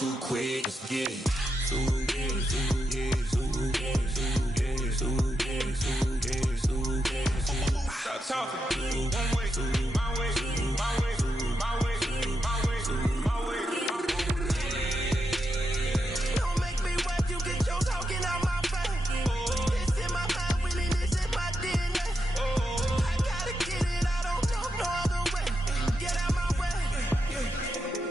too quick. Let's get it. Stop talking. One way, my way, my way, my way, my way, my way. Don't make me watch you get your talking out my face. It's in my mind, really, this is my DNA. I gotta get it, I don't know no other way. Get out my way.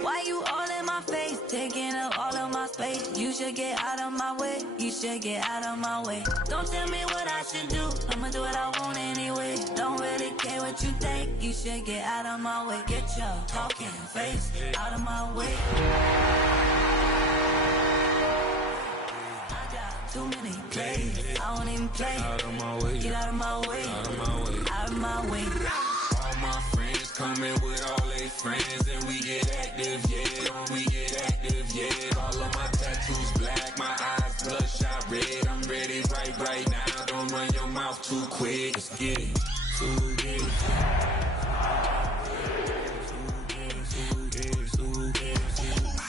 Why you all in my face, taking up all of my space? You should get out of my way, you should get out of my way. Don't tell me what I should do, I'ma do what I want anyway. Don't really care what you think, you should get out of my way. Get your talking face out of my way. I got too many plays, I won't even play. Out of my way. Get out of my way, Out of my way. out of my way. All my friends coming with all their friends, and we get active, yeah. We get active, yeah. All of my tattoos black, my eyes bloodshot red. I'm ready right now. Don't run your mouth too quick. Let's get it.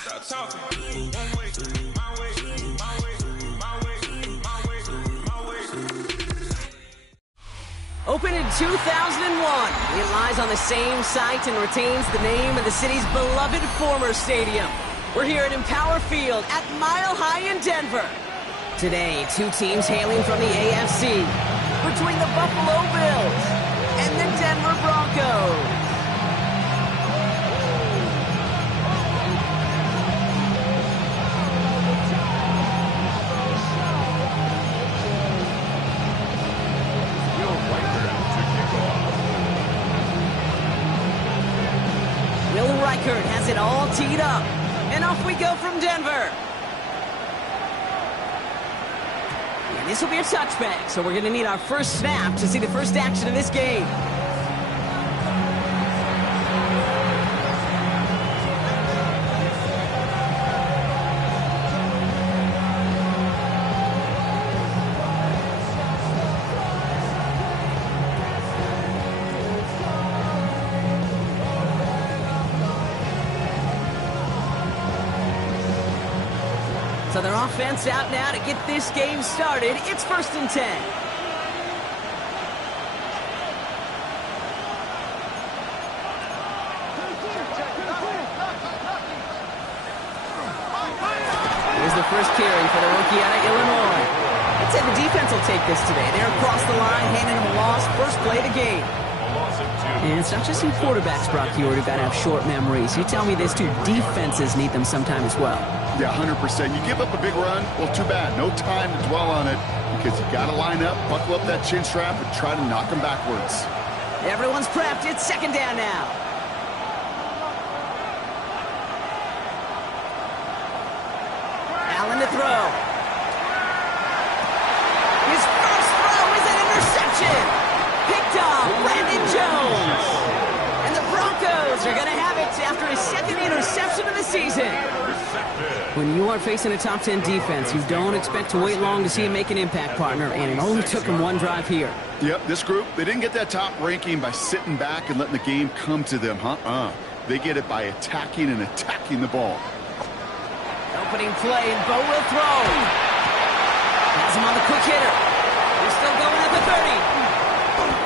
Stop talking. One way, my way, my way, my way, my way, my way. Opened in 2001, it lies on the same site and retains the name of the city's beloved former stadium. We're here at Empower Field at Mile High in Denver. Today, two teams hailing from the AFC, between the Buffalo Bills and the Denver Broncos. Will Reichert has it all teed up, and off we go from Denver. And this will be a touchback, so we're going to need our first snap to see the first action of this game. So their offense out now to get this game started. It's 1st and 10. Here's the first carry for the rookie out of Illinois. I'd say the defense will take this today. They're across the line, handing them a loss. First play of the game. And it's not just you quarterbacks, Brock Hewitt, who've got to have short memories. You tell me this too, defenses need them sometime as well. Yeah, 100%. You give up a big run, well, too bad. No time to dwell on it because you got to line up, buckle up that chin strap, and try to knock them backwards. Everyone's prepped. It's 2nd down now. Allen to throw. His first throw is an interception. Picked off Brandon Jones. And the Broncos are going to have it after his 2nd interception of the season. When you are facing a top 10 defense, you don't expect to wait long to see him make an impact, partner, and it only took him one drive here. Yep, this group, they didn't get that top ranking by sitting back and letting the game come to them, They get it by attacking and attacking the ball. Opening play, and Bo will throw. Has him on the quick hitter. They're still going at the 30.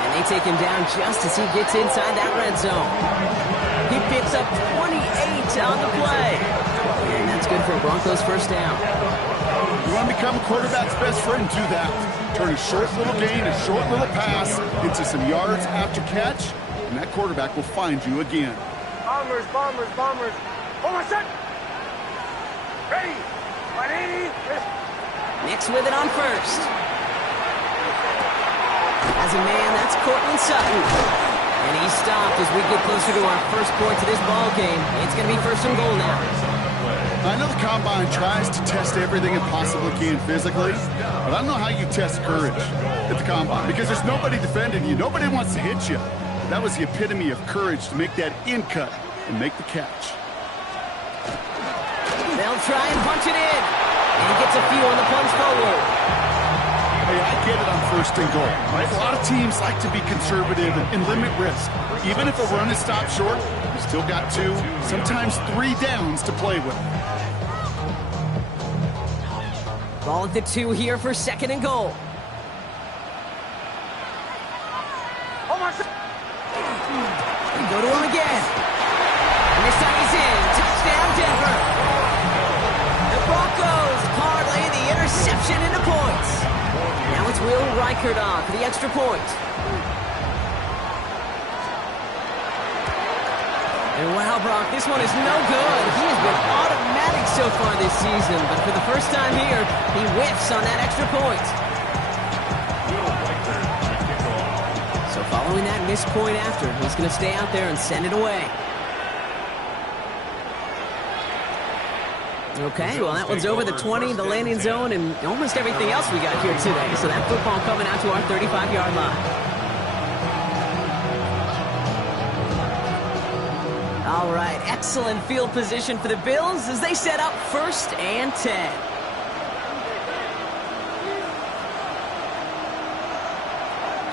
And they take him down just as he gets inside that red zone. He picks up 28 on the play. And that's good for a Broncos first down. You want to become a quarterback's best friend, do that. Turn a short little gain, a short little pass into some yards after catch, and that quarterback will find you again. Bombers, bombers, bombers. Hold on, set. Ready. 180. Nix with it on first. As a man, that's Cortland Sutton. And he's stopped as we get closer to our first point to this ball game. It's going to be 1st and goal now. I know the Combine tries to test everything it possibly can physically, but I don't know how you test courage at the Combine because there's nobody defending you. Nobody wants to hit you. That was the epitome of courage to make that in cut and make the catch. They'll try and punch it in. And he gets a few on the punch forward. Hey, I get it on 1st and goal, right? A lot of teams like to be conservative and limit risk. Even if a run is stopped short, you still got 2, sometimes 3 downs to play with. Ball at the 2 here for 2nd and goal. They go to him again. And this time he's in. Touchdown, Denver. The Broncos parlay the interception into points. Now it's Will Reichert on for the extra point. And wow, Brock, this one is no good. He has been automatic so far this season, but for the first time here, he whiffs on that extra point. So following that missed point after, he's going to stay out there and send it away. Okay, well, that one's over the 20, the landing zone, and almost everything else we got here today. So that football coming out to our 35-yard line. All right, excellent field position for the Bills as they set up 1st and 10.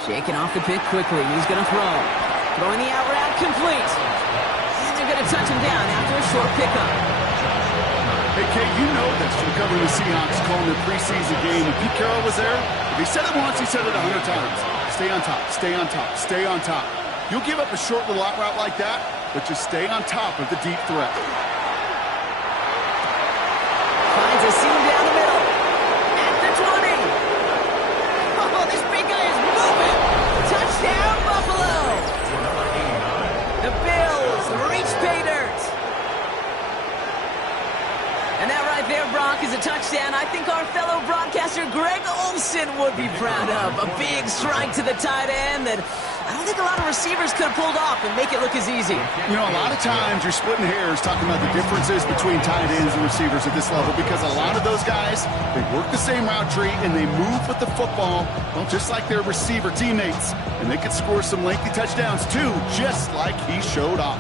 Shaking off the pick quickly. He's going to throw. Throwing the out route complete. And they're going to touch him down after a short pickup. Hey, Kate, you know this from covering the Seahawks, calling their preseason game. When Pete Carroll was there, if he said it once, he said it 100 times. Stay on top, stay on top, stay on top. You'll give up a short little out route like that, but just stay on top of the deep threat. Finds a seam down the middle. At the 20. Oh, this big guy is moving. Touchdown, Buffalo. The Bills reach pay dirt. And that right there, Brock, is a touchdown I think our fellow broadcaster Greg Olsen would be proud of. A big strike to the tight end that I don't think a lot of receivers could have pulled off and make it look as easy. You know, a lot of times you're splitting hairs talking about the differences between tight ends and receivers at this level because a lot of those guys, they work the same route tree and they move with the football, well, just like their receiver teammates. And they could score some lengthy touchdowns too, just like he showed off.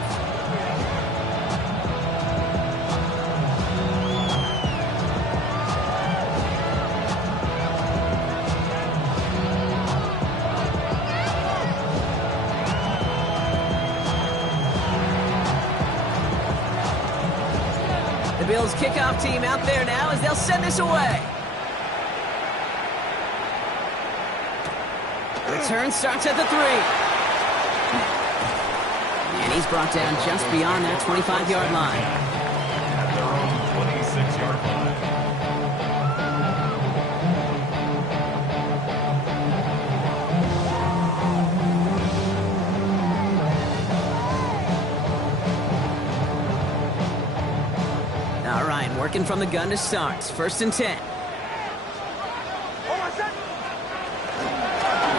The Bills kickoff team out there now as they'll send this away. Return starts at the 3. And he's brought down just beyond that 25-yard line. At their own 26-yard line. All right, working from the gun to start. 1st and 10.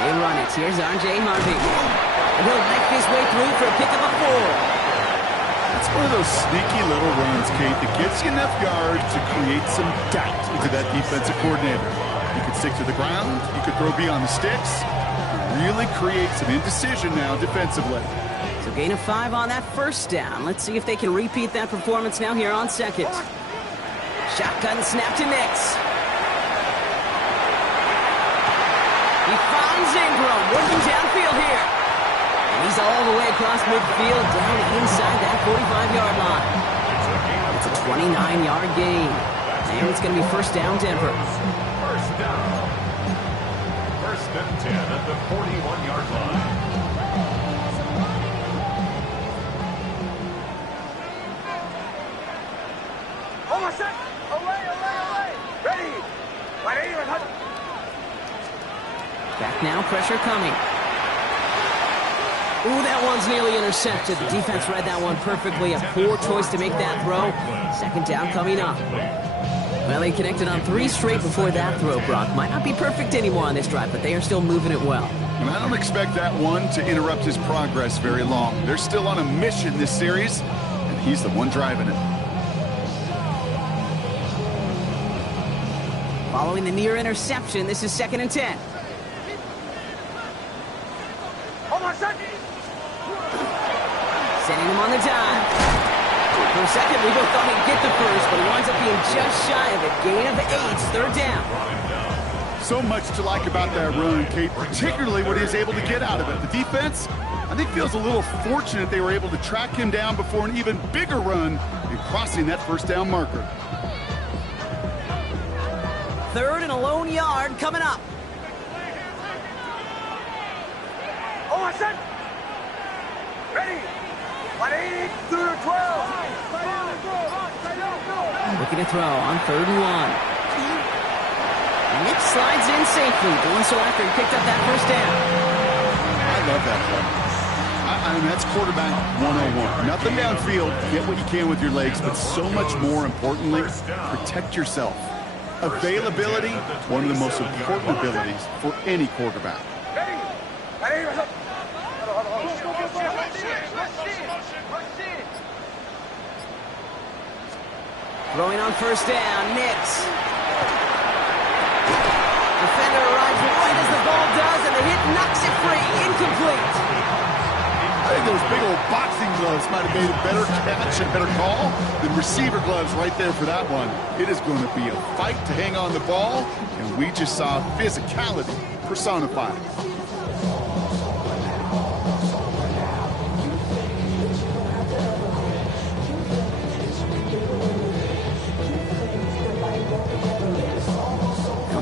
They run it. Here's R.J. Harvey. And he'll make his way through for a pickup of 4. It's one of those sneaky little runs, Kate, that gets you enough yards to create some doubt into that defensive coordinator. You could stick to the ground. You could throw beyond the sticks. Really create some indecision now defensively. So gain of 5 on that 1st down. Let's see if they can repeat that performance now here on 2nd. Shotgun snap to Nix. He finds Ingram working downfield here. And he's all the way across midfield down inside that 45-yard line. It's a 29-yard gain. And it's going to be 1st down, Denver. 1st down. 1st and 10 at the 41-yard line. Back now, pressure coming. Ooh, that one's nearly intercepted. The defense read that one perfectly. A poor choice to make that throw. 2nd down coming up. Well, they connected on 3 straight before that throw, Brock. Might not be perfect anymore on this drive, but they are still moving it well. And I don't expect that one to interrupt his progress very long. They're still on a mission this series, and he's the one driving it. Following the near interception, this is 2nd and 10. Sending him on the dime. For a second, we both thought he'd get the first, but he winds up being just shy of it. Gain of 8, 3rd down. So much to like about that run, Kate, particularly what he was able to get out of it. The defense, I think, feels a little fortunate they were able to track him down before an even bigger run in crossing that 1st down marker. 3rd and a lone yard coming up. Oh, I said. Ready. 180 through 12. Looking to throw on 3rd and 1. Nick slides in safely, doing so after he picked up that first down. I love that play. I mean, that's quarterback 101. Nothing downfield, get what you can with your legs, but so much more importantly, protect yourself. Availability, one of the most important abilities for any quarterback. Throwing on 1st down, Nix. Defender arrives right as the ball does, and the hit knocks it free. Incomplete. I think those big old boxing gloves might have made a better catch and better call than receiver gloves right there for that one. It is going to be a fight to hang on the ball, and we just saw physicality personified.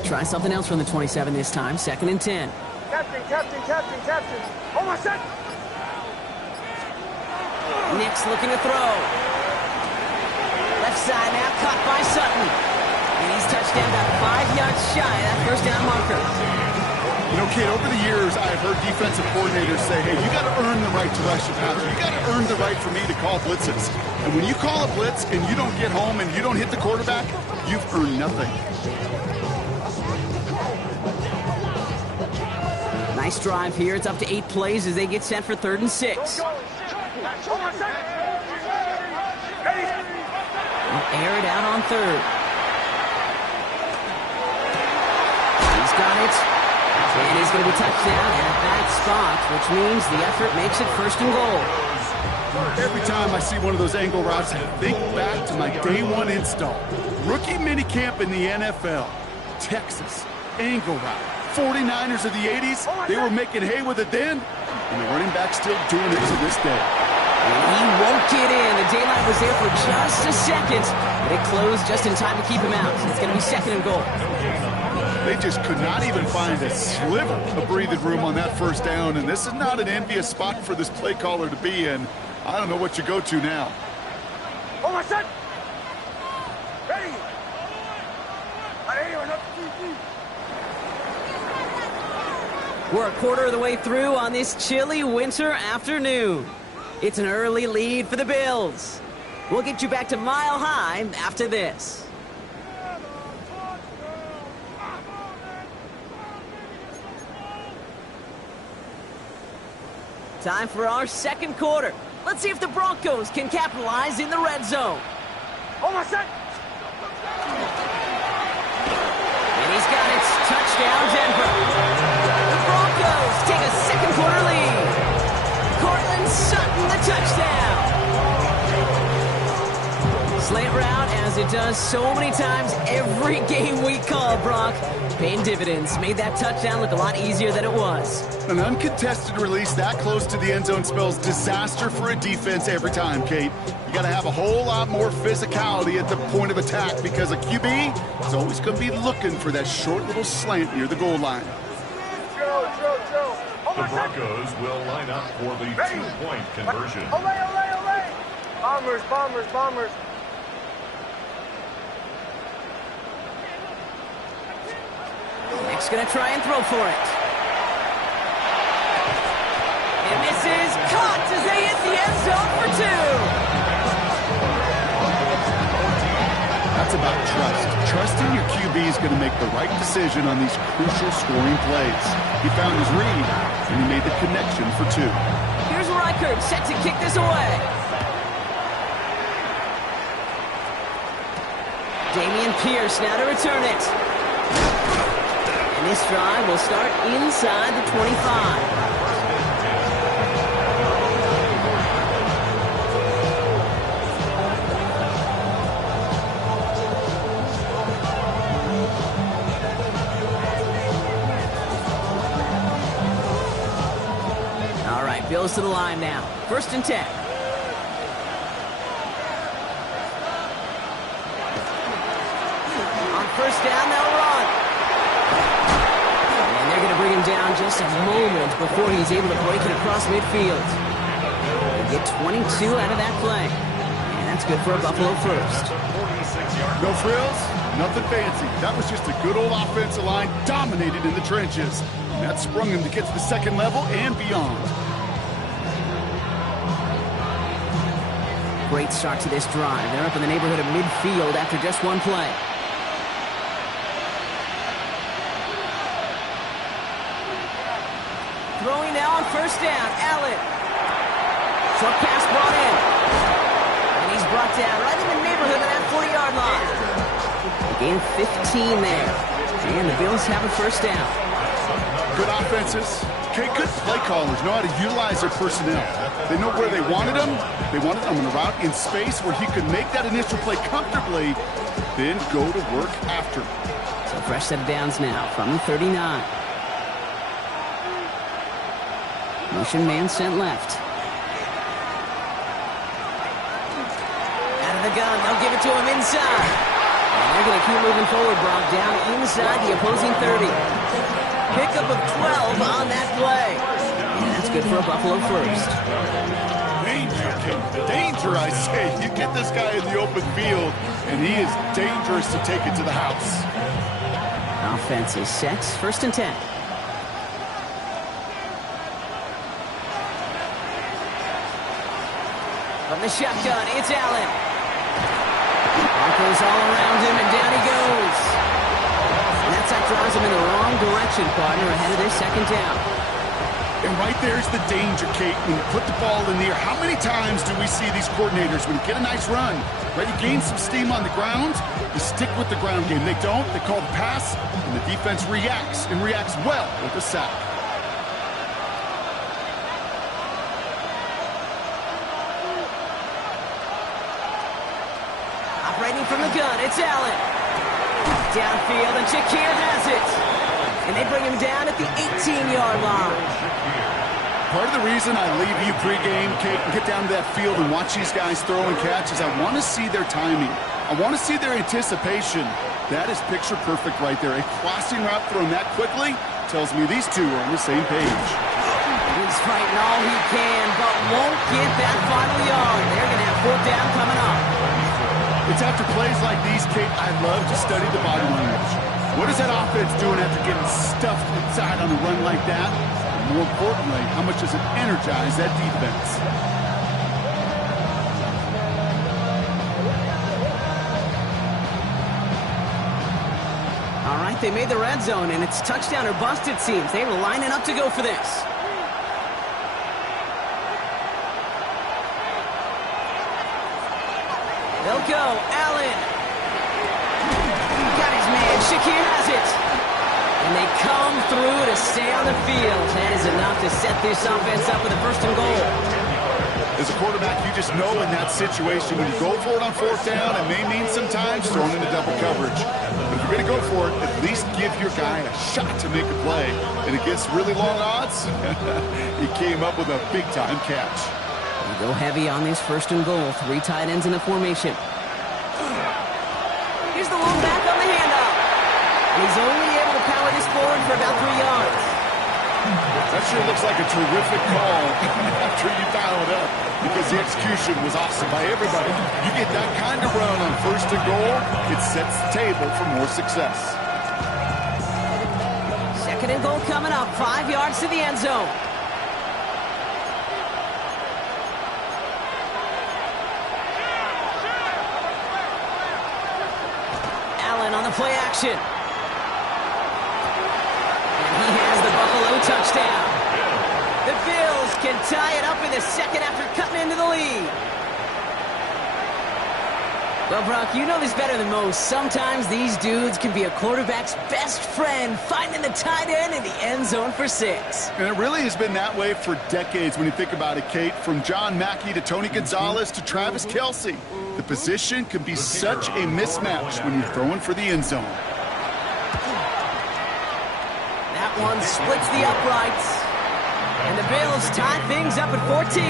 Try something else from the 27 this time. 2nd and 10. Captain. Oh, I said. Nix looking to throw. Left side now, caught by Sutton. And he's touchdown about 5 yards shy of that 1st down marker. You know, kid, over the years, I've heard defensive coordinators say, hey, you got to earn the right to rush the passer. You got to earn the right for me to call blitzes. And when you call a blitz and you don't get home and you don't hit the quarterback, you've earned nothing. Nice drive here. It's up to 8 plays as they get set for 3rd and 6. They'll air it out on 3rd. He's got it. And he's going to be touchdown at that spot, which means the effort makes it 1st and goal. Every time I see one of those angle routes, I think back to my day 1 install. Rookie minicamp in the NFL. Texas, angle route. 49ers of the 80s, they were making hay with it then, and the running back's still doing it to this day. And he won't get in. The daylight was there for just a second, but it closed just in time to keep him out. So it's going to be 2nd and goal. They just could not even find a sliver of breathing room on that 1st down, and this is not an envious spot for this play caller to be in. I don't know what you go to now. Oh, I said. Ready. We're a quarter of the way through on this chilly winter afternoon. It's an early lead for the Bills. We'll get you back to Mile High after this. Time for our 2nd quarter. Let's see if the Broncos can capitalize in the red zone. Oh, my set. And he's got it. Touchdown, Denver. Broncos take a 2nd quarter lead. Cortland Sutton, the touchdown. Slant route, as it does so many times every game we call, Brock. Paying dividends. Made that touchdown look a lot easier than it was. An uncontested release that close to the end zone spells disaster for a defense every time, Kate. You got to have a whole lot more physicality at the point of attack because a QB is always going to be looking for that short little slant near the goal line. The Broncos will line up for the 2-point conversion. Ole! Bombers. Nick's going to try and throw for it. And this is caught as they hit the end zone for 2. That's about trust. Trusting your QB is going to make the right decision on these crucial scoring plays. He found his read, and he made the connection for 2. Here's Reichert set to kick this away. Damian Pierce now to return it. And this drive will start inside the 25. Bills to the line now. 1st and 10. On 1st down, they'll run. moment before he's able to break it across midfield. They get 22 out of that play. And that's good for a Buffalo first. No frills, nothing fancy. That was just a good old offensive line dominated in the trenches. And that sprung him to get to the second level and beyond. Great start to this drive. They're up in the neighborhood of midfield after just one play. Throwing now on first down, Allen. Short pass brought in. And he's brought down right in the neighborhood of that 40-yard line. A gain of 15 there. And the Bills have a first down. Good offenses. Okay, good play callers know how to utilize their personnel. They know where they wanted them. They wanted them on a route in space where he could make that initial play comfortably, then go to work after. So fresh set of downs now from the 39. Motion man sent left. Out of the gun, they'll give it to him inside. And they're going to keep moving forward, Brock, down inside the opposing 30. Pickup of 12 on that play. And that's good for a Buffalo first. Danger, kid. Danger, I say. You get this guy in the open field, and he is dangerous to take it to the house. Offense is set. First and 10. From the shotgun, it's Allen. Broncos all around him, and down he goes. And that sack drives him in the wrong direction, partner, ahead of their second down. And right there's the danger, Kate, when you put the ball in the air. How many times do we see these coordinators, when you get a nice run, right, you gain some steam on the ground, you stick with the ground game. They don't, they call the pass, and the defense reacts, and reacts well with a sack. Operating from the gun, it's Allen. Downfield, and Shakir has it. And they bring him down at the 18-yard line. Part of the reason I leave you pregame, Kate, and get down to that field and watch these guys throw and catch is I want to see their timing. I want to see their anticipation. That is picture perfect right there. A crossing route thrown that quickly tells me these two are on the same page. He's fighting all he can, but won't get that final yard. They're going to have fourth down coming up. It's after plays like these, Kate, I love to study the body language. What is that offense doing after getting stuffed inside on a run like that? And more importantly, how much does it energize that defense? All right, they made the red zone, and it's touchdown or bust, it seems. They were lining up to go for this. They'll go. Allen. Got his man. Shakir has it. And they come through to stay on the field. That is enough to set this offense up with a first and goal. As a quarterback, you just know in that situation when you go for it on fourth down, it may mean sometimes throwing into double coverage. But if you're going to go for it, at least give your guy a shot to make a play. And against really long odds, he came up with a big-time catch. They go heavy on this first and goal. 3 tight ends in the formation. Here's the long back on the handoff. And he's only able to power this forward for about 3 yards. That sure looks like a terrific call after you dial it up, because the execution was awesome by everybody. You get that kind of run on first and goal, it sets the table for more success. Second and goal coming up. 5 yards to the end zone. Allen on the play action. And he has the Buffalo touchdown. The Bills can tie it up in the second after cutting into the lead. Well, Brock, you know this better than most. Sometimes these dudes can be a quarterback's best friend, finding the tight end in the end zone for 6. And it really has been that way for decades when you think about it, Kate. From John Mackey to Tony Gonzalez to Travis Kelce. The position can be such a mismatch when you're throwing for the end zone. That one splits the uprights. And the Bills tie things up at 14.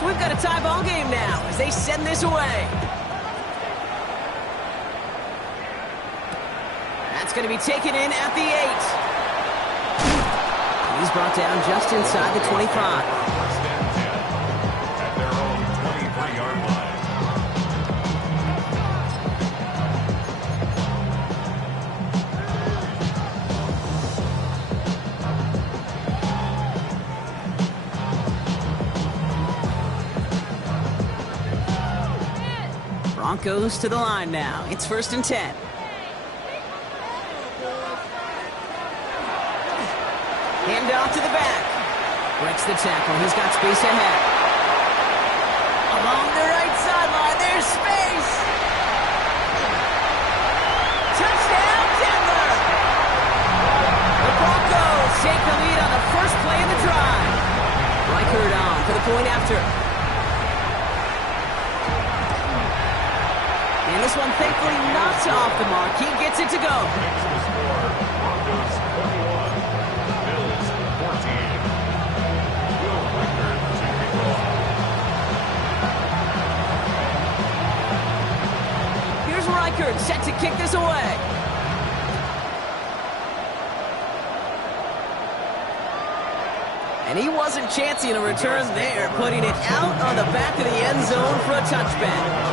So we've got a tie ball game now as they send this away. going to be taken in at the 8. He's brought down just inside the 25. First and 10 at their own 23-yard line. Broncos to the line now. It's 1st and 10. Hand off to the back. Breaks the tackle. He's got space ahead. Along the right sideline, there's space. Touchdown, Denver! The Broncos take the lead on the first play of the drive. Reichert on for the point after. And this one, thankfully, not off the mark. He gets it to go. Makes the score Broncos 21, Bills 14. Will Reichert to kick off. Here's Reichert set to kick this away. And he wasn't chancing a return there, putting it out on the back of the end zone for a touchback.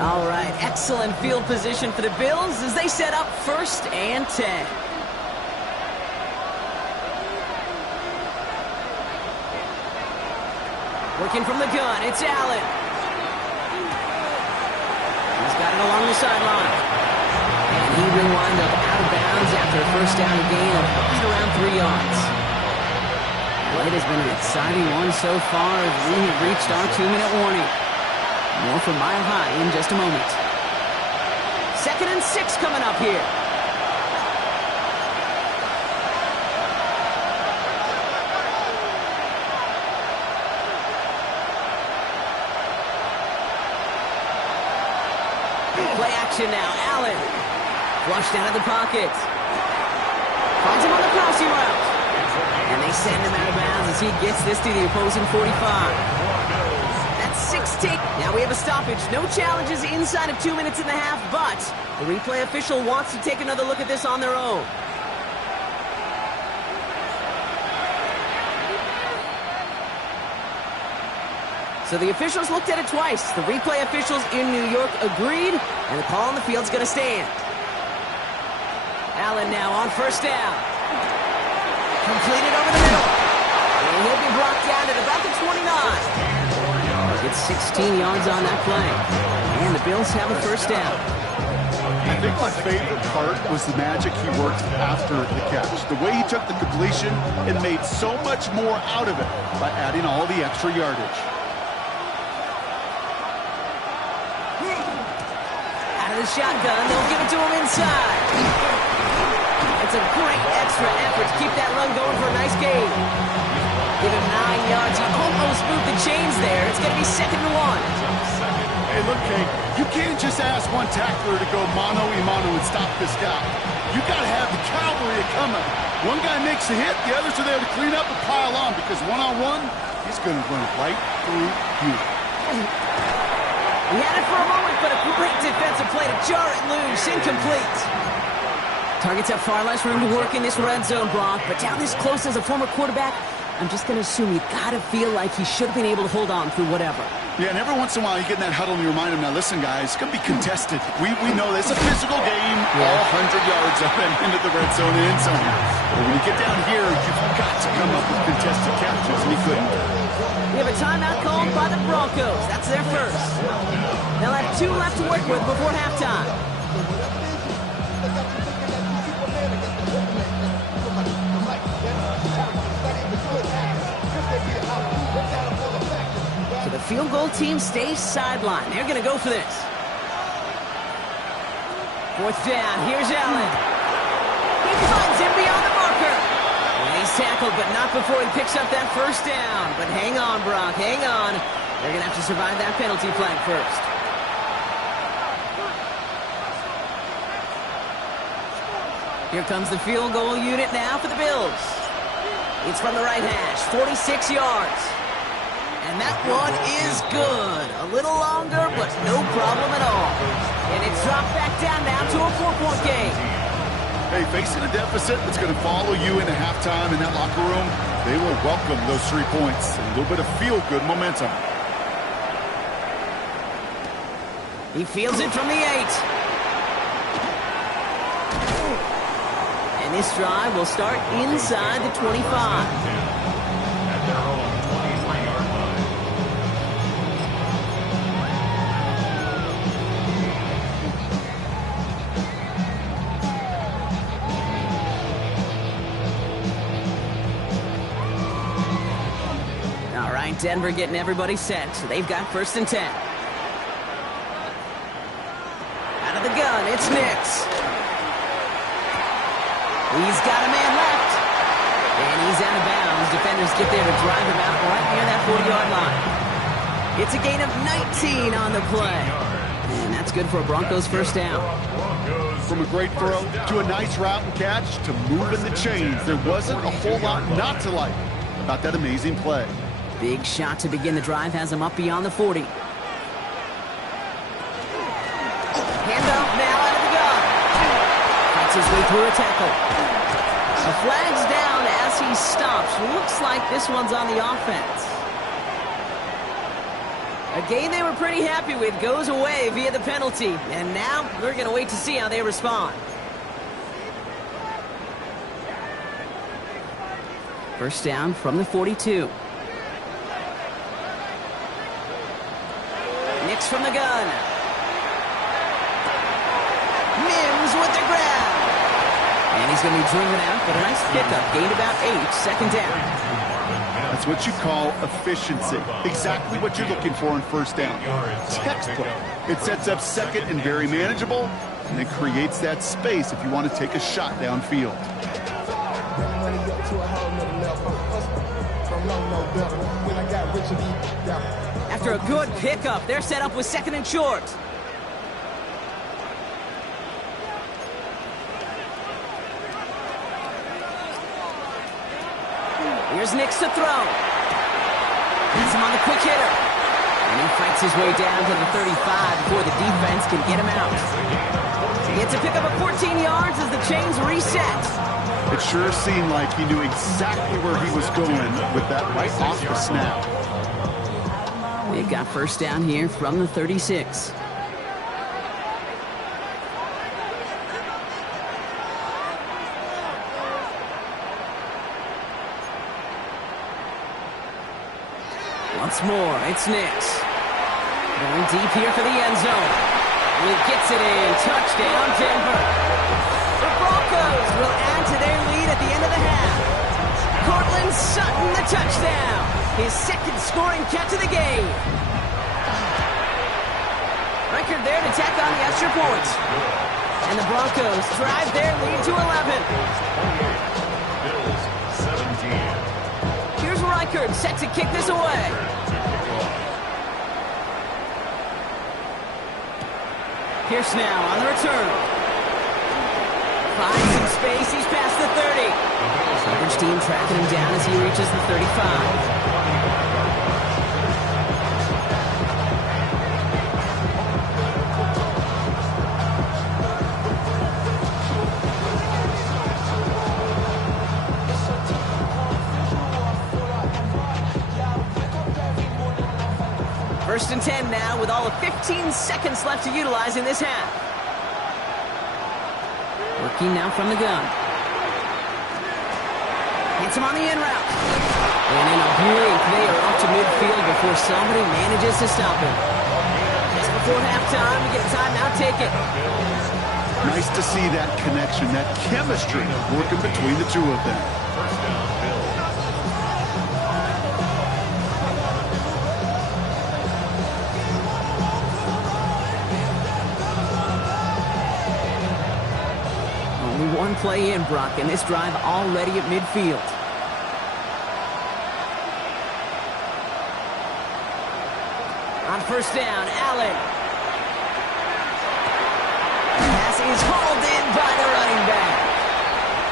All right, excellent field position for the Bills as they set up 1st and 10. Working from the gun, it's Allen. He's got it along the sideline. And he will wind up out of bounds after a first down gain of right around 3 yards. Well, it has been an exciting one so far as we have reached our 2-minute warning. More from Mile High in just a moment. 2nd and 6 coming up here. Play action now. Allen. Flushed out of the pocket. Finds him on the crossing route. And they send him out of bounds as he gets this to the opposing 45. That's 16. Now we have a stoppage. No challenges inside of 2 minutes and a half, but the replay official wants to take another look at this on their own. So the officials looked at it twice. The replay officials in New York agreed, and the call on the field is going to stand. Allen now on 1st down. Completed over the middle. And he'll be brought down at about the 29. It's 16 yards on that play. And the Bills have a 1st down. I think my favorite part was the magic he worked after the catch. The way he took the completion and made so much more out of it by adding all the extra yardage. Out of the shotgun, they'll give it to him inside. It's a great extra effort to keep that run going for a nice gain. Give him 9 yards. He almost moved the chains there. It's going to be 2nd and 1. Hey, look, Kate, you can't just ask one tackler to go mano-a-mano and stop this guy. You got to have the cavalry coming. One guy makes a hit, the others are there to clean up and pile on, because one-on-one, he's going to run right through you. He had it for a moment, but a great defensive play to jar it loose. Incomplete. Targets have far less room to work in this red zone, Brock, but down this close as a former quarterback, I'm just going to assume you got to feel like he should have been able to hold on through whatever. Yeah, and every once in a while you get in that huddle and you remind him, now listen, guys, it's going to be contested. We know this is a physical game, all 100 yards up and into the red zone and end zone. But when you get down here, you've got to come up with contested catches, and he couldn't. We have a timeout called by the Broncos. That's their first. They'll have 2 left to work with before halftime. So the field goal team stays sidelined. They're going to go for this. 4th down. Here's Allen. He finds him beyond the marker. And he's tackled, but not before he picks up that 1st down. But hang on, Brock. Hang on. They're going to have to survive that penalty flag first. Here comes the field goal unit now for the Bills. It's from the right hash, 46 yards. And that one is good. A little longer, but no problem at all. And it's dropped back down now to a 4-point game. Hey, facing a deficit that's going to follow you into halftime in that locker room, they will welcome those 3 points. A little bit of feel-good momentum. He fields it from the 8. And this drive will start inside the 25. At their own 23-yard line. All right, Denver getting everybody set. They've got 1st and 10. Out of the gun, it's Nix. He's got a man left. And he's out of bounds. Defenders get there to drive him out right near that 40-yard line. It's a gain of 19 on the play. And that's good for a Broncos 1st down. From a great throw to a nice route and catch to moving the chains, there wasn't a whole lot not to like about that amazing play. Big shot to begin the drive has him up beyond the 40. Handoff now out of the gun. Fights his way through a tackle. The flag's down as he stops. Looks like this one's on the offense. A game they were pretty happy with goes away via the penalty. And now we're going to wait to see how they respond. 1st down from the 42. Nix from the gun. Mims with the grab. And he's going to be driven out, but a nice pickup. Gained about 8, 2nd down. That's what you call efficiency. Exactly what you're looking for in 1st down. Textbook. It sets up 2nd and very manageable, and it creates that space if you want to take a shot downfield. After a good pickup, they're set up with 2nd and short. Here's Nix to throw. Gets him on the quick hitter. And he fights his way down to the 35 before the defense can get him out. He gets a pickup of 14 yards as the chains reset. It sure seemed like he knew exactly where he was going with that right off the snap. They've got 1st down here from the 36. Once more, it's Nix. Going deep here for the end zone. He gets it in. Touchdown, Denver. The Broncos will add to their lead at the end of the half. Cortland Sutton, the touchdown. His 2nd scoring catch of the game. Record there to tack on the extra point. And the Broncos drive their lead to 11. Bills 17. Here's Reichard set to kick this away. Pierce now on the return. Finds some space. He's past the 30. Coverage team tracking him down as he reaches the 35. First and 10 now with all of 15 seconds left to utilize in this half. Working now from the gun. Hits him on the in route. And in a blink, they are off to midfield before somebody manages to stop him. Just before halftime, we get a timeout, take it. Nice to see that connection, that chemistry working between the two of them. First down, Bills. Only one play in, Brock, and this drive already at midfield. On first down, Allen. Pass is hauled in by the running back.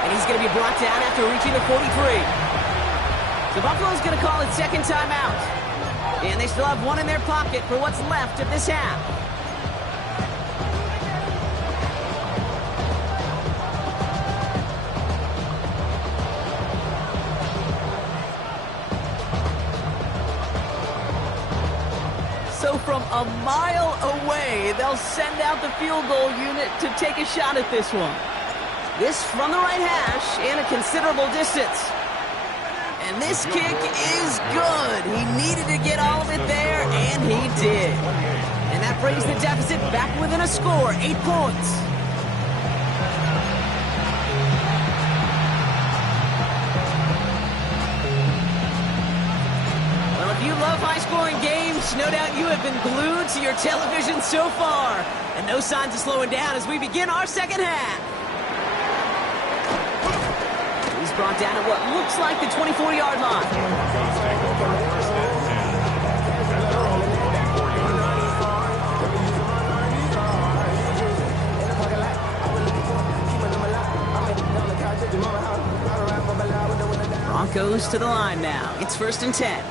And he's going to be brought down after reaching the 43. The Buffalo's going to call it second timeout. And they still have one in their pocket for what's left of this half. So from a mile away, they'll send out the field goal unit to take a shot at this one. This from the right hash and a considerable distance. And this kick is good. He needed to get all of it there, and he did. And that brings the deficit back within a score, 8 points. Well, if you love high-scoring games, no doubt you have been glued to your television so far. And no signs of slowing down as we begin our second half. He's brought down at what looks like the 24-yard line. Broncos to the line now. It's 1st and 10.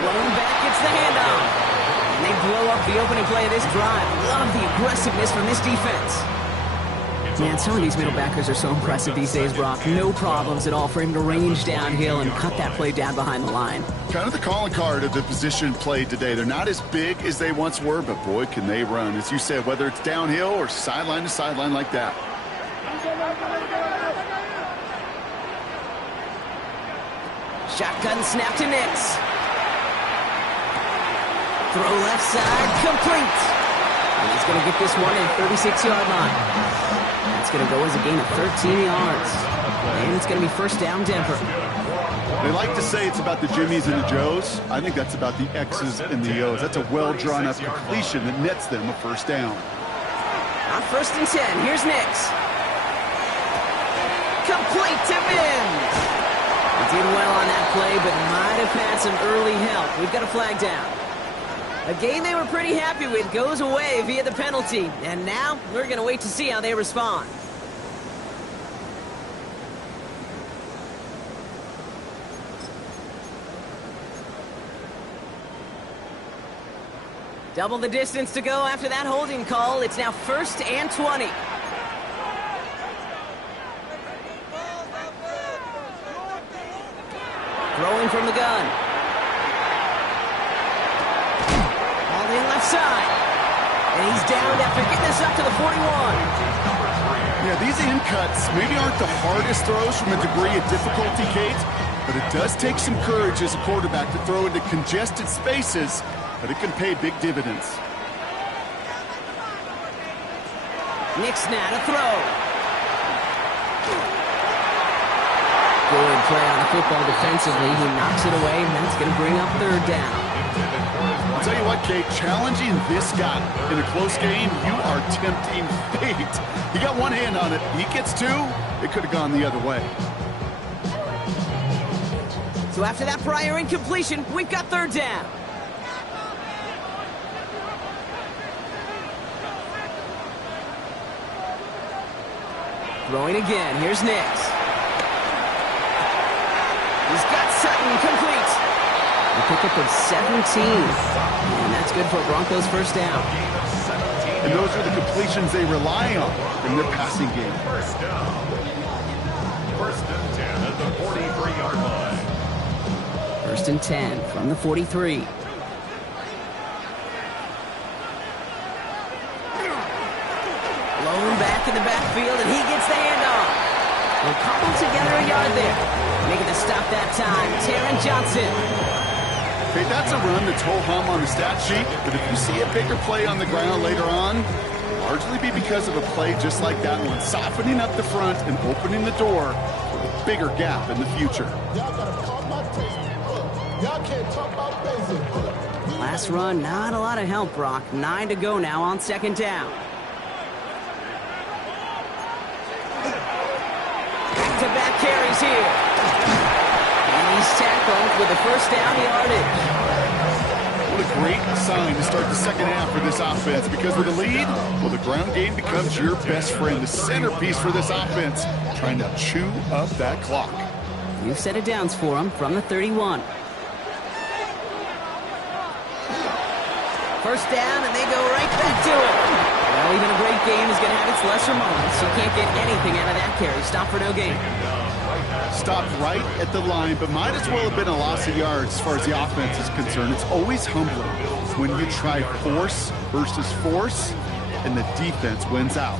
Blown back, gets the handoff. And they blow up the opening play of this drive. Love the aggressiveness from this defense. Man, some of these middle backers are so impressive these days, Brock. No problems at all for him to range downhill and cut that play down behind the line. Kind of the calling card of the position played today. They're not as big as they once were, but boy, can they run. As you said, whether it's downhill or sideline to sideline like that. Shotgun snap to Nix. Throw left side, complete. And he's going to get this one at 36-yard line. That's going to go as a gain of 13 yards. And it's going to be 1st down, Denver. They like to say it's about the Jimmies and the Joes. I think that's about the X's and the O's. That's a well-drawn-up completion that nets them a 1st down. On 1st and 10, here's Nix. Complete to Mims. He did well on that play, but might have had some early help. We've got a flag down. A game they were pretty happy with goes away via the penalty. And now we're going to wait to see how they respond. Double the distance to go after that holding call. It's now 1st and 20. Throwing from the gun. Left side. And he's down after getting this up to the 41. Yeah, these in cuts maybe aren't the hardest throws from a degree of difficulty, Kate, but it does take some courage as a quarterback to throw into congested spaces, but it can pay big dividends. Nix now to throw. Good play on the football defensively. He knocks it away, and that's going to bring up 3rd down. I'll tell you what, Kate, challenging this guy in a close game, you are tempting fate. He got one hand on it. He gets 2. It could have gone the other way. So after that prior incompletion, we've got 3rd down. Throwing again. Here's Nix. He's got Sutton complete. A pickup of 17. And that's good for Broncos' 1st down. And those are the completions they rely on in their passing game. 1st down. 1st and 10 at the 43-yard line. 1st and 10 from the 43. Blown back in the backfield, and he gets the handoff. They'll couple together a yard there. Making the stop that time, Taron Johnson. Okay, that's a run that's ho-hum on the stat sheet, but if you see a bigger play on the ground later on, largely be because of a play just like that one, softening up the front and opening the door for a bigger gap in the future. Last run, not a lot of help, Brock. 9 to go now on 2nd down. Back-to-back carries here. And he's tackled with a 1st down yardage. what a great sign to start the second half for this offense, because with a lead, well, the ground game becomes your best friend, the centerpiece for this offense, trying to chew up that clock. New set of downs for him from the 31. First down, and they go right back to it. Well, even a great game is going to have its lesser moments. You can't get anything out of that carry. Stop for no gain. Stopped right at the line, but might as well have been a loss of yards as far as the offense is concerned. It's always humbling when you try force versus force, and the defense wins out.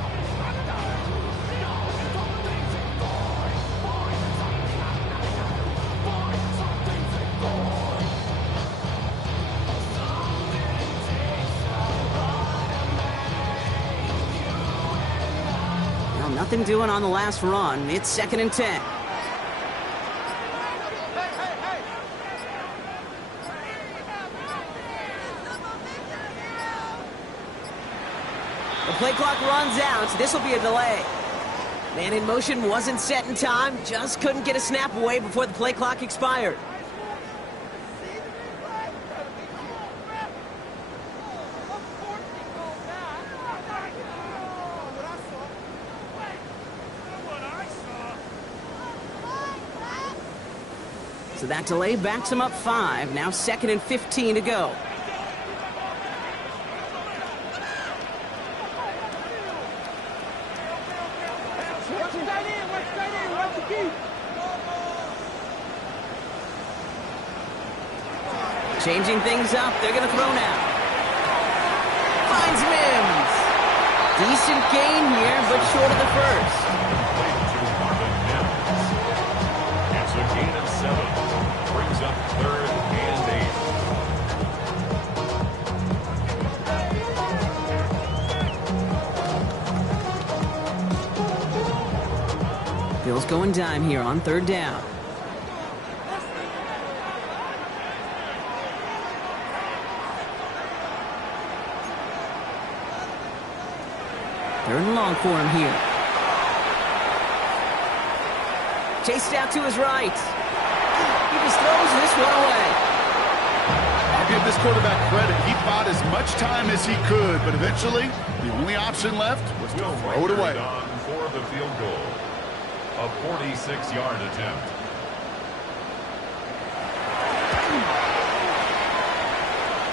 Well, nothing doing on the last run. It's 2nd and 10. The play clock runs out. This will be a delay. Man in motion wasn't set in time. Just couldn't get a snap away before the play clock expired. So that delay backs him up 5. Now 2nd and 15 to go. Changing things up. They're going to throw now. Finds Mims. Decent gain here, but short of the first. It's a gain of 7. Brings up 3rd and 8. Bills going dime here on 3rd down. Third and long for him here. Chased out to his right. He just throws this one away. I'll give this quarterback credit. He bought as much time as he could, but eventually the only option left was to throw it away. For the field goal. A 46-yard attempt.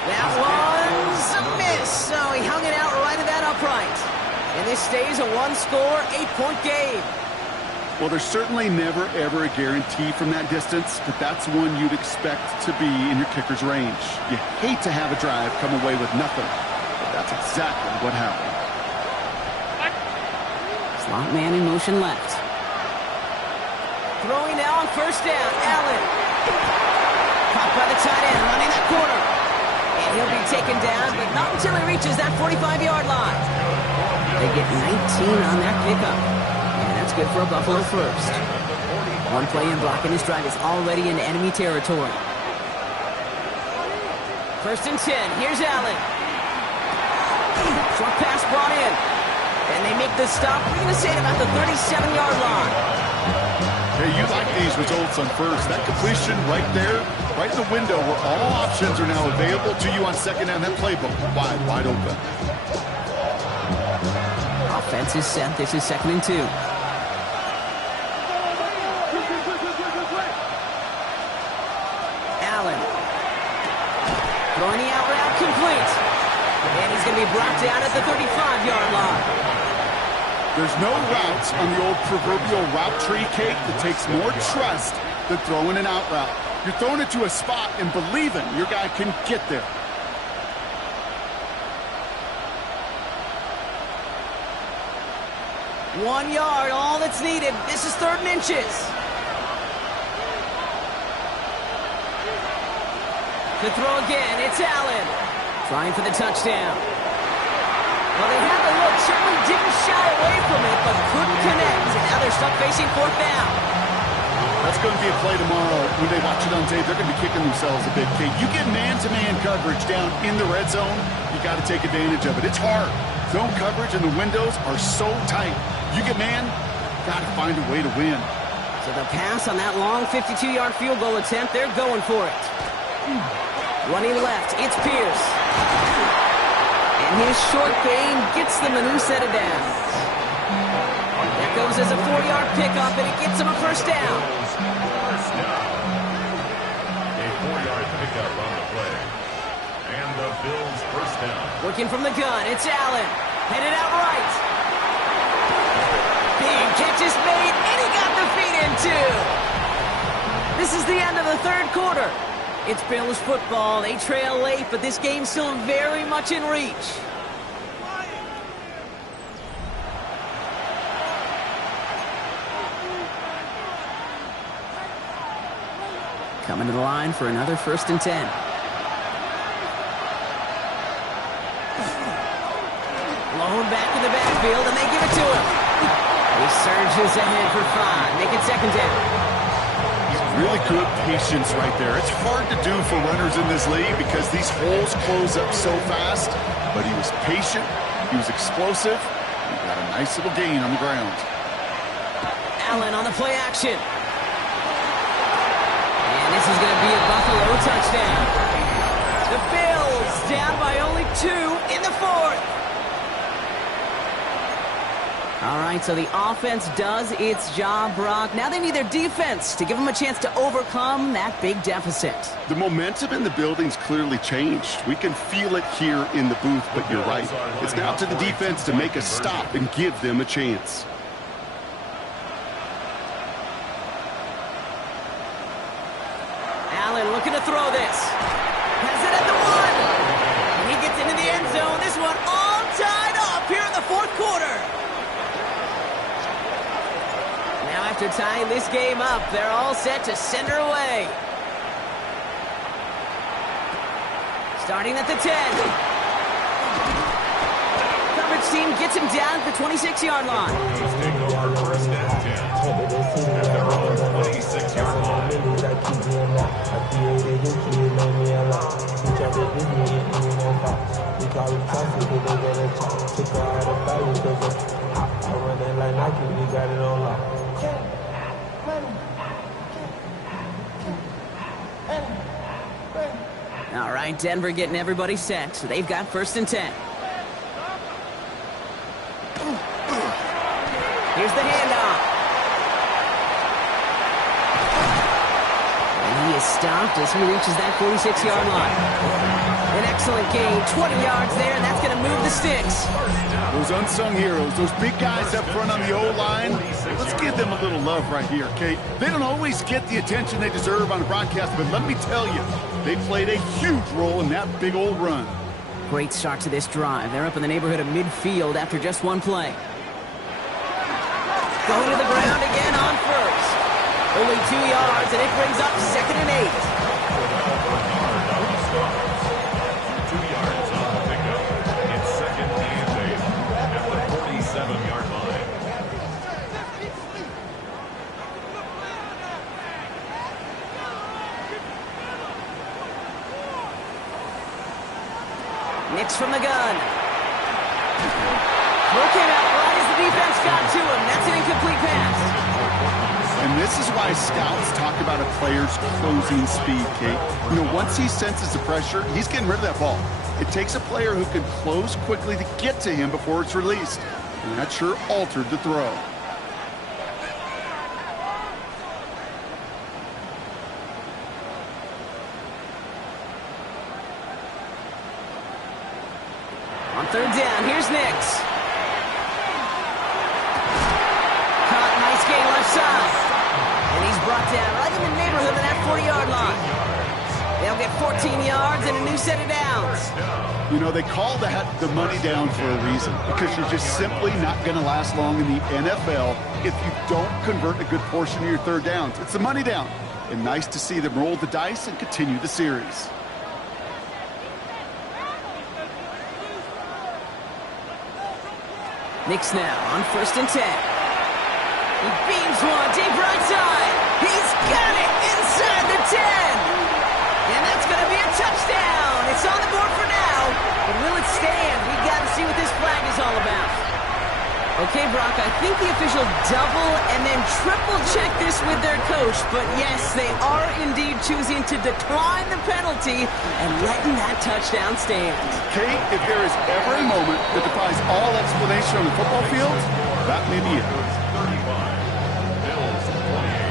That was a miss. So he hung it out right at that upright. And this stays a 1-score, 8-point game. Well, there's certainly never, ever a guarantee from that distance, but that's one you'd expect to be in your kicker's range. You hate to have a drive come away with nothing, but that's exactly what happened. Slot man in motion left. Throwing now on 1st down, Allen. Caught by the tight end, running that corner. And he'll be taken down, but not until he reaches that 45-yard line. They get 19 on that pickup. And that's good for a Buffalo first. One play in blocking his drive is already in enemy territory. 1st and 10. Here's Allen. Short pass brought in. And they make the stop. We're going to say at about the 37-yard line. Hey, you like these results on first. That completion right there, right in the window where all options are now available to you on 2nd down. That playbook wide open. Offense is set. This is 2nd and 2. Allen. Throwing the out route complete. And he's going to be brought down at the 35-yard line. There's no routes on the old proverbial route tree, Kate, that takes more trust than throwing an out route. You're throwing it to a spot and believing your guy can get there. One yard, all that's needed. This is 3rd and inches. To throw again, it's Allen. Trying for the touchdown. Well, they had the look, certainly didn't shy away from it, but couldn't connect. And now they're stuck facing 4th down. That's going to be a play tomorrow. When they watch it on tape, they're going to be kicking themselves a bit, Kate. You get man-to-man coverage down in the red zone, you got to take advantage of it. It's hard. Zone coverage and the windows are so tight. You get man, got to find a way to win. So the pass on that long 52-yard field goal attempt, they're going for it. Running left, it's Pierce. And his short gain gets them a new set of downs. That goes as a 4-yard pickup, and it gets him a first down. First down. A 4-yard pickup on the play. And the Bills first down. Working from the gun, it's Allen. Headed out right. Big catch is made, and he got the feet in too. This is the end of the third quarter. It's Bills football. They trail late, but this game's still very much in reach. Coming to the line for another 1st and 10. Blown back in the backfield, and they give it to him. He surges ahead for 5. Make it 2nd down. Really good patience right there. It's hard to do for runners in this league because these holes close up so fast. But he was patient. He was explosive. He got a nice little gain on the ground. Allen on the play action. And this is going to be a Buffalo touchdown. The Bills down by only 2 in the 4th. All right, so the offense does its job, Brock. Now they need their defense to give them a chance to overcome that big deficit. The momentum in the building's clearly changed. We can feel it here in the booth, but you're right. It's now to the defense to make a stop and give them a chance. Allen looking to throw this. Has it at the 1. And he gets into the end zone. This one all tied up here in the 4th quarter. After tying this game up, they're all set to send her away. Starting at the 10. Coverage team gets him down at the 26-yard line. Broncos take over 1st and 10 at their own 26-yard line. All right, Denver getting everybody set. So they've got 1st and 10. Here's the handoff. And he is stopped as he reaches that 46-yard line. An excellent gain, 20 yards there, and that's going to move the sticks. Those unsung heroes, those big guys up front on the O-line, let's give them a little love right here, Kate. They don't always get the attention they deserve on the broadcast, but let me tell you, they played a huge role in that big old run. Great start to this drive. They're up in the neighborhood of midfield after just one play. Going to the ground again on 1st. Only 2 yards, and it brings up 2nd and 8. 2 yards on the pickup. It's 2nd and 8 at the 47-yard line. Nix from the gun. Looking out right as the defense got to him. That's an incomplete pass. And this is why scouts talk about a player's closing speed, Kate. You know, once he senses the pressure, he's getting rid of that ball. It takes a player who can close quickly to get to him before it's released. And that sure altered the throw. On 3rd down, here's Nix. Caught, nice gain left side. And he's brought down right in the neighborhood of that 40-yard line. They'll get 14 yards and a new set of downs. You know, they call that the money down for a reason, because you're just simply not going to last long in the NFL if you don't convert a good portion of your 3rd downs. It's the money down. And nice to see them roll the dice and continue the series. Nix now on 1st and 10. He beams one deep right side. He's got it inside the 10. And that's going to be a touchdown. It's on the board for now. But will it stand? We've got to see what this flag is all about. Okay, Brock, I think the official double and then triple check this with their coach, but yes, they are indeed choosing to decline the penalty and letting that touchdown stand. Kate, if there is ever a moment that defies all explanation on the football field, that may be it. 35. Bills 28.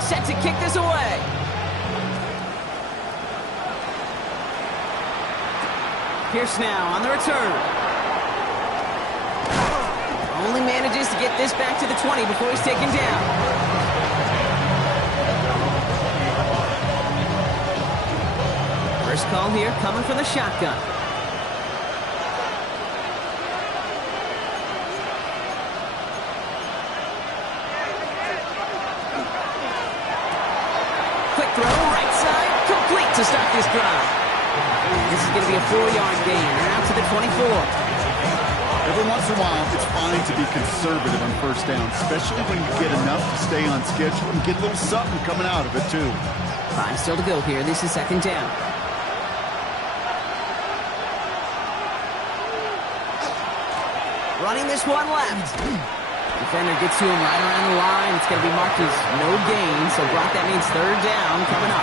Set to kick this away. Pierce now on the return. Only manages to get this back to the 20 before he's taken down. First call here coming from the shotgun. To start this drive. This is going to be a 4-yard gain. They're out to the 24. Every once in a while, it's fine to be conservative on first down, especially when you get enough to stay on schedule and get a little something coming out of it, too. 5 still to go here. This is second down. Running this one left. Defender gets to him right around the line. It's going to be marked as no gain. So, Brock, that means third down coming up.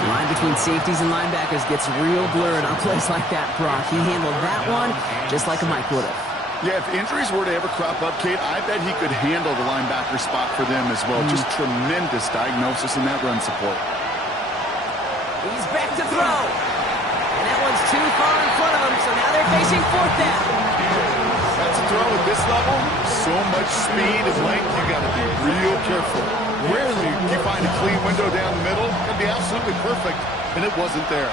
The line between safeties and linebackers gets real blurred on plays like that, Brock. He handled that one just like a Mike would have. Yeah, if injuries were to ever crop up, Kate, I bet he could handle the linebacker spot for them as well. Just tremendous diagnosis in that run support. He's back to throw. And that one's too far in front of him, so now they're facing fourth down. That's a throw at this level. So much speed and length, you got to be real careful. Rarely do you find a clean window down the middle. It could be absolutely perfect, and it wasn't there.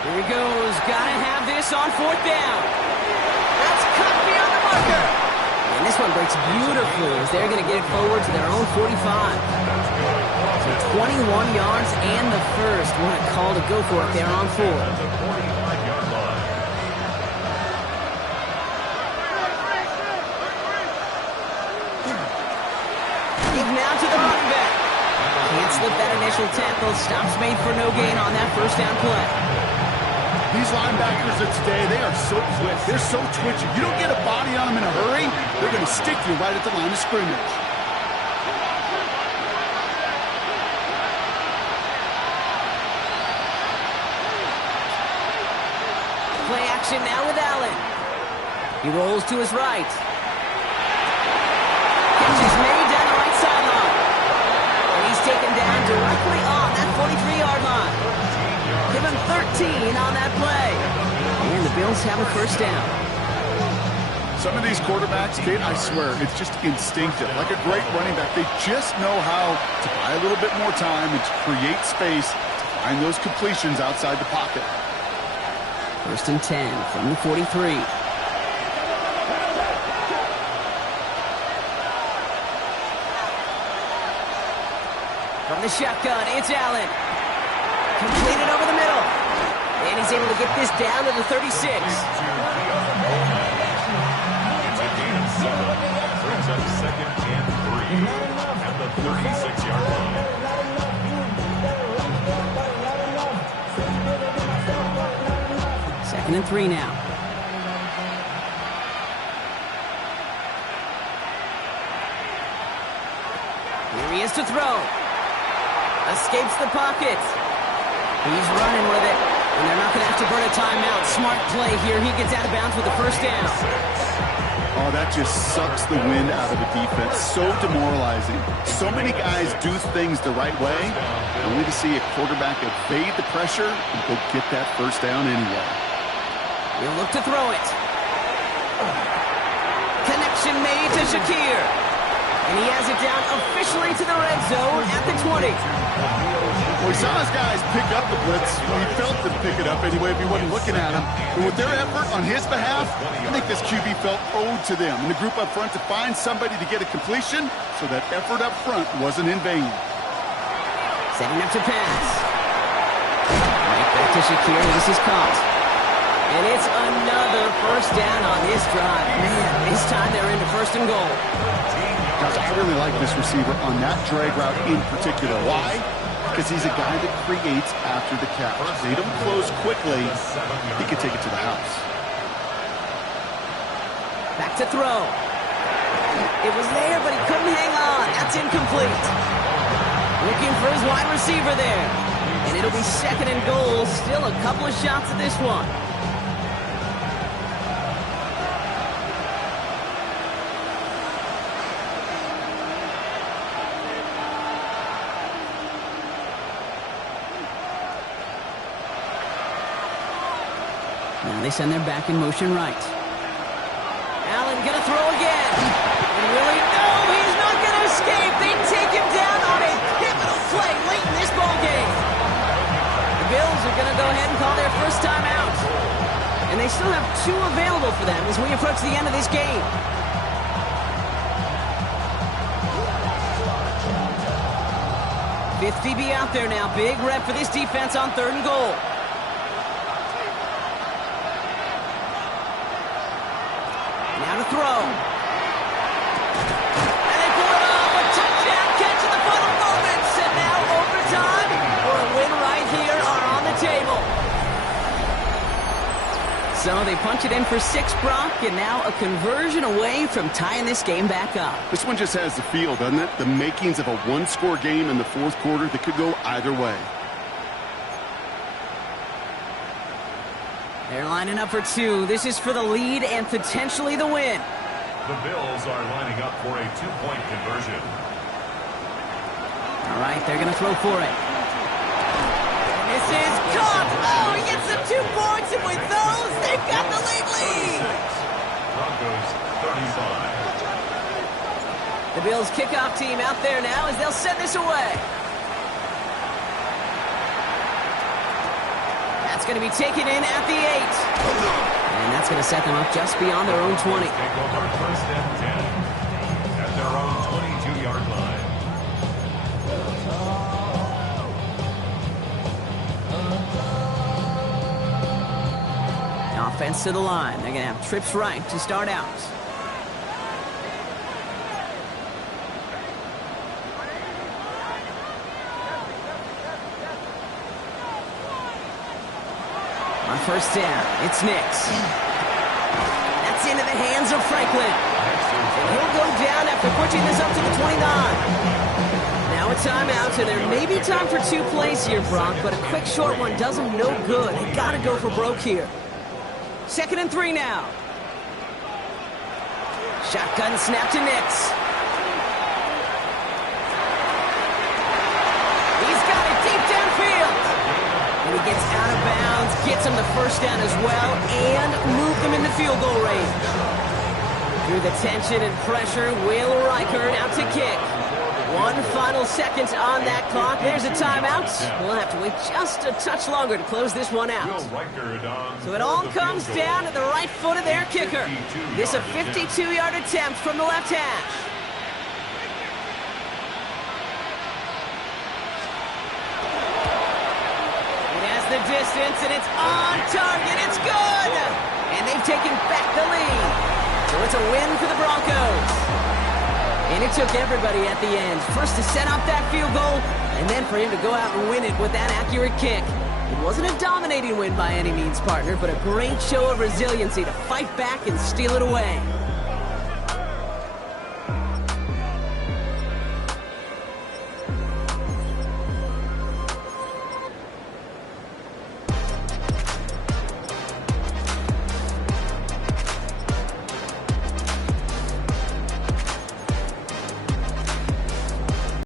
Here he goes. Gotta have this on fourth down. That's cut beyond the marker. And this one breaks beautifully as they're going to get it forward to their own 45. So 21 yards and the first. What a call to go for it there on 4. Give now to the running back. Can't slip that initial tackle. Stops made for no gain on that first down play. These linebackers of today, they are so quick. They're so twitchy. You don't get a body on them in a hurry, they're going to stick you right at the line of scrimmage. Play action now with Allen. He rolls to his right. Catch is made down the right sideline. And he's taken down directly on that 43-yard line. Give him 13 on that play. And the Bills have a first down. Some of these quarterbacks, Kate, I swear, it's just instinctive. Like a great running back, they just know how to buy a little bit more time and to create space to find those completions outside the pocket. First and 10 from the 43. From the shotgun, it's Allen. Completed over the middle. And he's able to get this down to the 36. It's a gain of 7. Brings up second and 3 at the 36-yard line. Second and 3 now. Here he is to throw. Escapes the pocket. He's running with it, and they're not going to have to burn a timeout. Smart play here. He gets out of bounds with the first down. Oh, that just sucks the wind out of a defense. So demoralizing. So many guys do things the right way, only to see a quarterback evade the pressure and go get that first down anyway. He'll look to throw it. Connection made to Shakir. And he has it down officially to the red zone at the 20. Well, he saw his guys pick up the blitz. Well, he felt them pick it up anyway if he wasn't looking at him. But with their effort on his behalf, I think this QB felt owed to them and the group up front to find somebody to get a completion so that effort up front wasn't in vain. Setting up to pass. Right back to Shakir. This is caught. And it's another first down on this drive. Man, this time they're into first and goal. Guys, I really like this receiver on that drag route in particular. Why? Because he's a guy that creates after the catch. They don't close quickly. He can take it to the house. Back to throw. It was there, but he couldn't hang on. That's incomplete. Looking for his wide receiver there. And it'll be second and goal. Still a couple of shots at this one. Now they send their back in motion right. Allen gonna throw again. And really, no, he's not gonna escape. They take him down on a pivotal play late in this ball game. The Bills are gonna go ahead and call their first time out. And they still have 2 available for them as we approach the end of this game. Fifth DB out there now. Big rep for this defense on 3rd and goal. Now to throw. And they pull it off. A touchdown catch in the final moments. And now overtime or a win right here are on the table. So they punch it in for 6, Brock, and now a conversion away from tying this game back up. This one just has the feel, doesn't it? The makings of a one-score game in the 4th quarter that could go either way. They're lining up for 2. This is for the lead and potentially the win. The Bills are lining up for a 2-point conversion. All right, they're going to throw for it. And this is caught. Oh, he gets them 2 points, and with those, they've got the lead. Broncos 35. The Bills kickoff team out there now as they'll send this away. That's going to be taken in at the 8. And that's going to set them up just beyond their own 20. Take over first and 10 at their own 22-yard line. Offense to the line. They're going to have trips right to start out. On first down, it's Nix. That's into the hands of Franklin. And he'll go down after pushing this up to the 29. Now a timeout, and there may be time for 2 plays here, Brock, but a quick short one does them no good. They got to go for broke here. 2nd and 3 now. Shotgun snap to Nix. He's got it deep downfield. And he gets out of bounds, gets him the first down as well, and moved them into field goal range. Through the tension and pressure, Will Reichard out to kick. 1 final second on that clock. There's a timeout. We'll have to wait just a touch longer to close this one out. So it all comes down to the right foot of their kicker. This a 52-yard attempt from the left hash. It has the distance, and it's on target. It's good! And they've taken back the lead. So it's a win for the Broncos. And it took everybody at the end. First to set up that field goal, and then for him to go out and win it with that accurate kick. It wasn't a dominating win by any means, partner, but a great show of resiliency to fight back and steal it away.